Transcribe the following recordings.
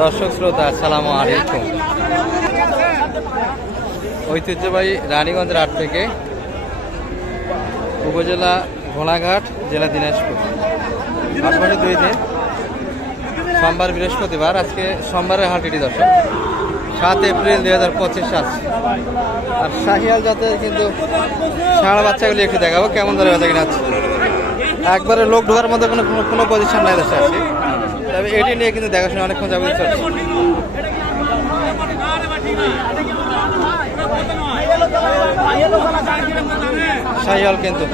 দর্শক শ্রোতা আসসালামু আলাইকুম। ঐতিহ্যবাহী রানীগঞ্জের হাট থেকে উপজেলা ঘোড়াঘাট, জেলা দিনাজপুর। হাটবারে 2 দিন, সোমবার বৃহস্পতিবার। আজকে সোমবারের হাট এটি দর্শক, 7 এপ্রিল 2025 আজ। আর শাহিয়াল জাতের কিন্তু ষাঁড় বাচ্চাগুলি একটু দেখাবো কেমন ধরে বেচা কিনা আছে। একবারে লোক ঢোকার মধ্যে কোনো পজিশন নাই দেশে আছে, তবে এটি নিয়ে কিন্তু দেখাশোনা অনেকক্ষণ যাবে চলছে। শাহিয়াল কিন্তু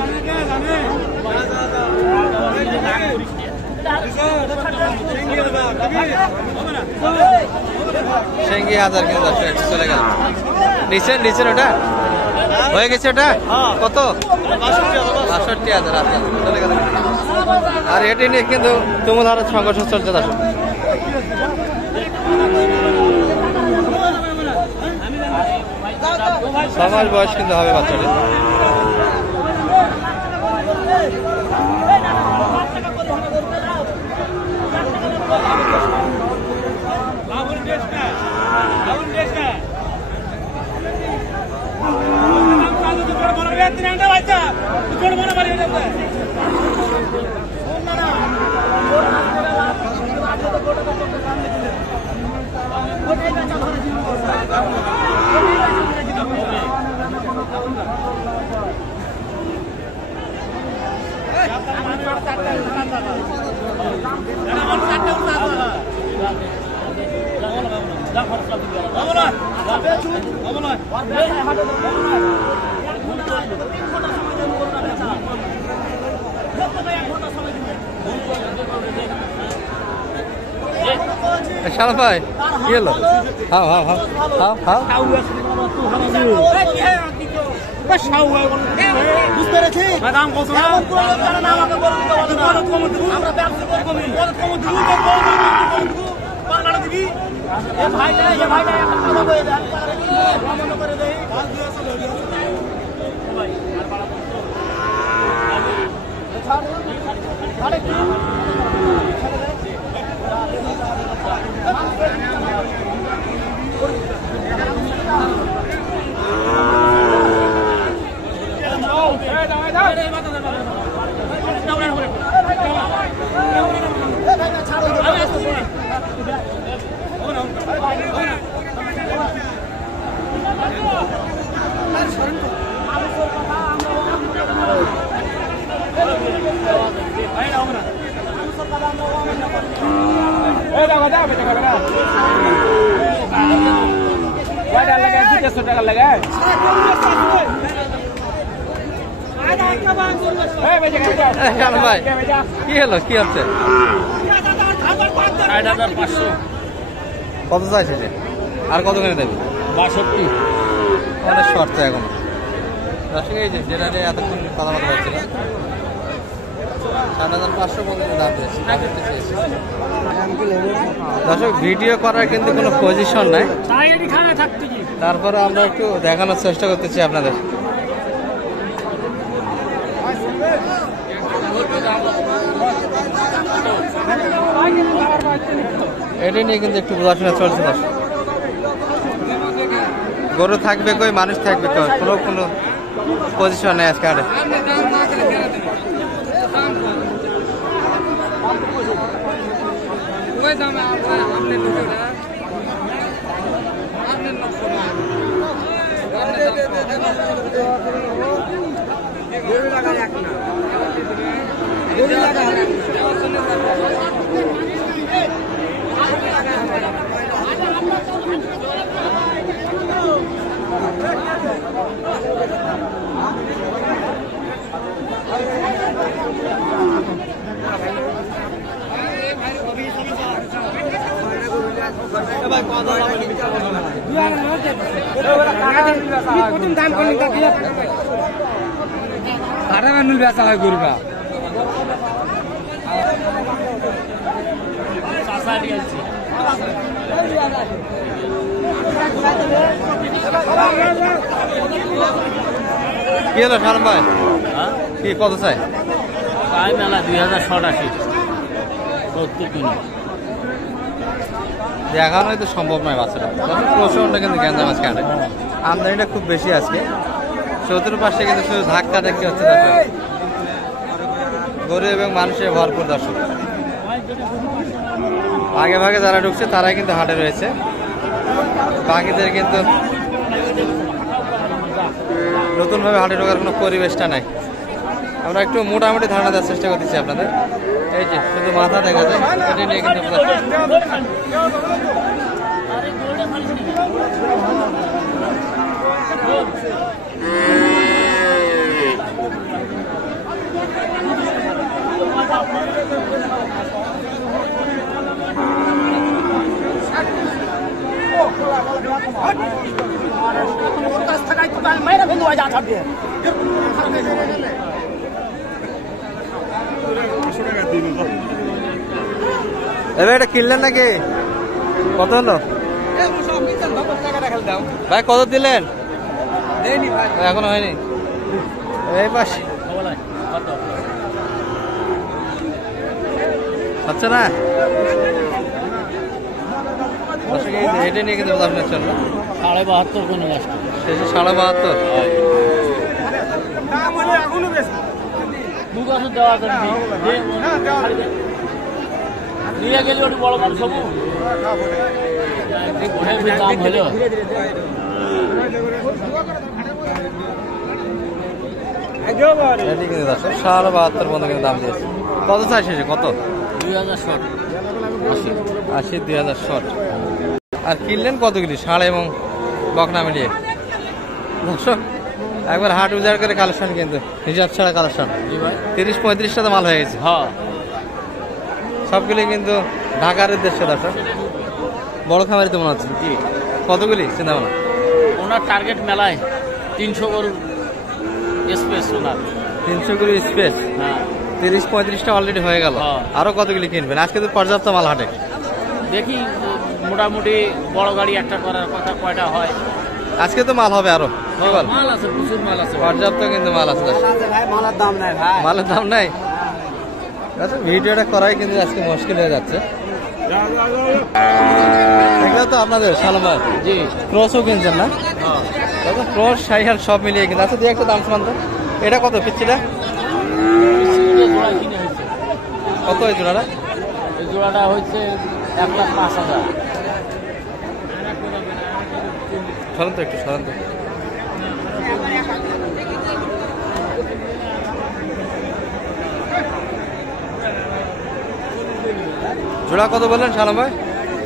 সেঙ্গি 1000 কিন্তু চলে গেল নিচে ওটা হয়ে গেছে। ওটা কত? 62,000। আচ্ছা চলে গেল। আর এটি নিয়ে কিন্তু তুমুল হারে সংঘর্ষ চলছে দর্শক। সমাজ বয়স কিন্তু হবে বাচ্চাটি। শালা ভাই কি হলো? হাও হাও হাও হাও হাও বুঝতে পেরেছি। দাম কত না আমাকে বলে আমরা ব্যবসা করবো দিবি এ ভাইটা করে দেই কি হলো? কি হচ্ছে? কত চাইছে যে? আর কত করে দেবে? 62। অনেক শর্ত এখন দর্শক। এই যে যেটা এতক্ষণ কথা বলা হচ্ছিল 7,500 পর্যন্ত দাম পেয়েছে দর্শক। ভিডিও করার কিন্তু কোনো পজিশন নাই, তারপরে আমরা একটু দেখানোর চেষ্টা করতেছি আপনাদের। এটা নিয়ে কিন্তু একটু বোঝাশোনা চলছে না। গরু থাকবে কই, মানুষ থাকবে কই, কোনো পজিশন নেই আজকে হাটে। বেচা হয় গরুটা কি হলো সালাম ভাই? কি কত চাই? মেলা 2087 70 কিলো দেখানোই তো সম্ভব নয় বাচ্চাটা, প্রচন্ড কিন্তু গ্যাঞ্জাম আজকে হাটে। আমদানিটা খুব বেশি আজকে, চতুর্পাশে কিন্তু শুধু ধাক্কা দেখতে হচ্ছে দর্শক, গরু এবং মানুষের ভরপুর দর্শক। আগে ভাগে যারা ঢুকছে তারাই কিন্তু হাটে রয়েছে, বাকিদের কিন্তু নতুনভাবে হাটে ঢোকার কোনো পরিবেশটা নাই। আমরা একটু মোটামুটি ধারণা দেওয়ার চেষ্টা করতেছি আপনাদের। এই যে শুধু মাথা দেখা যায়, এটা নিয়ে কিন্তু এবার এটা কিনলেন নাকি? কত হলো ভাই, কত দিলেন? এখনো হয়নি। এই পাশে হচ্ছে না, এটা নিয়ে কিন্তু আপনার চল ৭২.৫ কোনো লাস্ট শেষে ৭২.৫। নিয়ে গেলে ওটি বড় মানুষ হবো দাম হলো। ৭২.৫ পর্যন্ত কিন্তু দাম দিয়েছে। কত চাই শেষে? কত? ২০০০ শর্ট ৮০, ২০০০ শর্ট। আর কিনলেন কতগুলি ষাঁড় এবং বকনা মিলিয়ে? দর্শক একবার হাট উজাড় করে কালেকশন, কিন্তু হিসাব ছাড়া কালেকশন ৩০-৩৫টাতে মাল হয়ে গেছে। হ্যাঁ, সবগুলি কিন্তু ঢাকার উদ্দেশ্যে দর্শক, বড় খামারিতে মনে হচ্ছে। জি। কতগুলি চিন্তা ভাবনা? ওনার টার্গেট মেলায় ৩০০ গরুর স্পেস ওনার। ৩০০ গুলি স্পেস, হ্যাঁ ৩০-৩৫টা অলরেডি হয়ে গেল। হ্যাঁ। আরো কতগুলি কিনবেন? আজকে তো পর্যাপ্ত মাল হাটে। দেখি মোটামুটি বড় গাড়ি একটা করার কথা, কয়টা হয়। আজকে তো মাল হবে আরো, কি বল? মাল আছে, প্রচুর মাল আছে, পর্যাপ্ত কিন্তু মাল আছে। মালের দাম নাই ভাই। মালের দাম নাই। আচ্ছা, ভিডিওটা করাই কিন্তু আজকে মুশকিল হয়ে যাচ্ছে। এগুলো তো আপনাদের সালাম ভাই? জি। ক্রসও কিনছেন না? হ্যাঁ, ক্রস সাইহাল সব মিলিয়ে কিন্তু। আচ্ছা, দিয়ে একটা দাম সমান তো। এটা কত পিচ্ছিটা? জোড়া কিনে হয়েছে। কত এই জোড়াটা? এই জোড়াটা হচ্ছে ১,০৫,০০০। সরেন তো একটু, সরেন তো। জোড়া কত বললেন সালাম ভাই?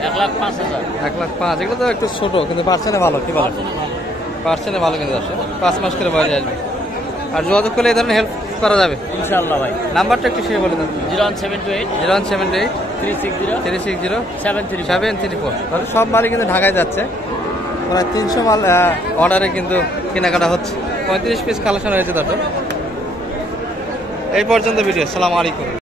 ১,০৫,০০০। ১,০৫,০০০। এগুলো তো একটু ছোট, কিন্তু পার্সেন্টে ভালো, কি বলেন? পার্সেন্টে ভালো কিন্তু আসে, ৫ মাস করে বয়স আসবে। আর যোগাযোগ করলে এই ধরনের হেল্প করা যাবে ইনশাআল্লাহ ভাই। নাম্বারটা একটু শেয়ার বলে দেন। 01728 01728 360 360 734। 734। তাহলে সব মালই কিন্তু ঢাকায় যাচ্ছে, প্রায় ৩০০ মাল অর্ডারে কিন্তু কেনাকাটা হচ্ছে। ৩৫ পিস কালেকশন হয়েছে দর্শক। এই পর্যন্ত ভিডিও। আসসালামু আলাইকুম।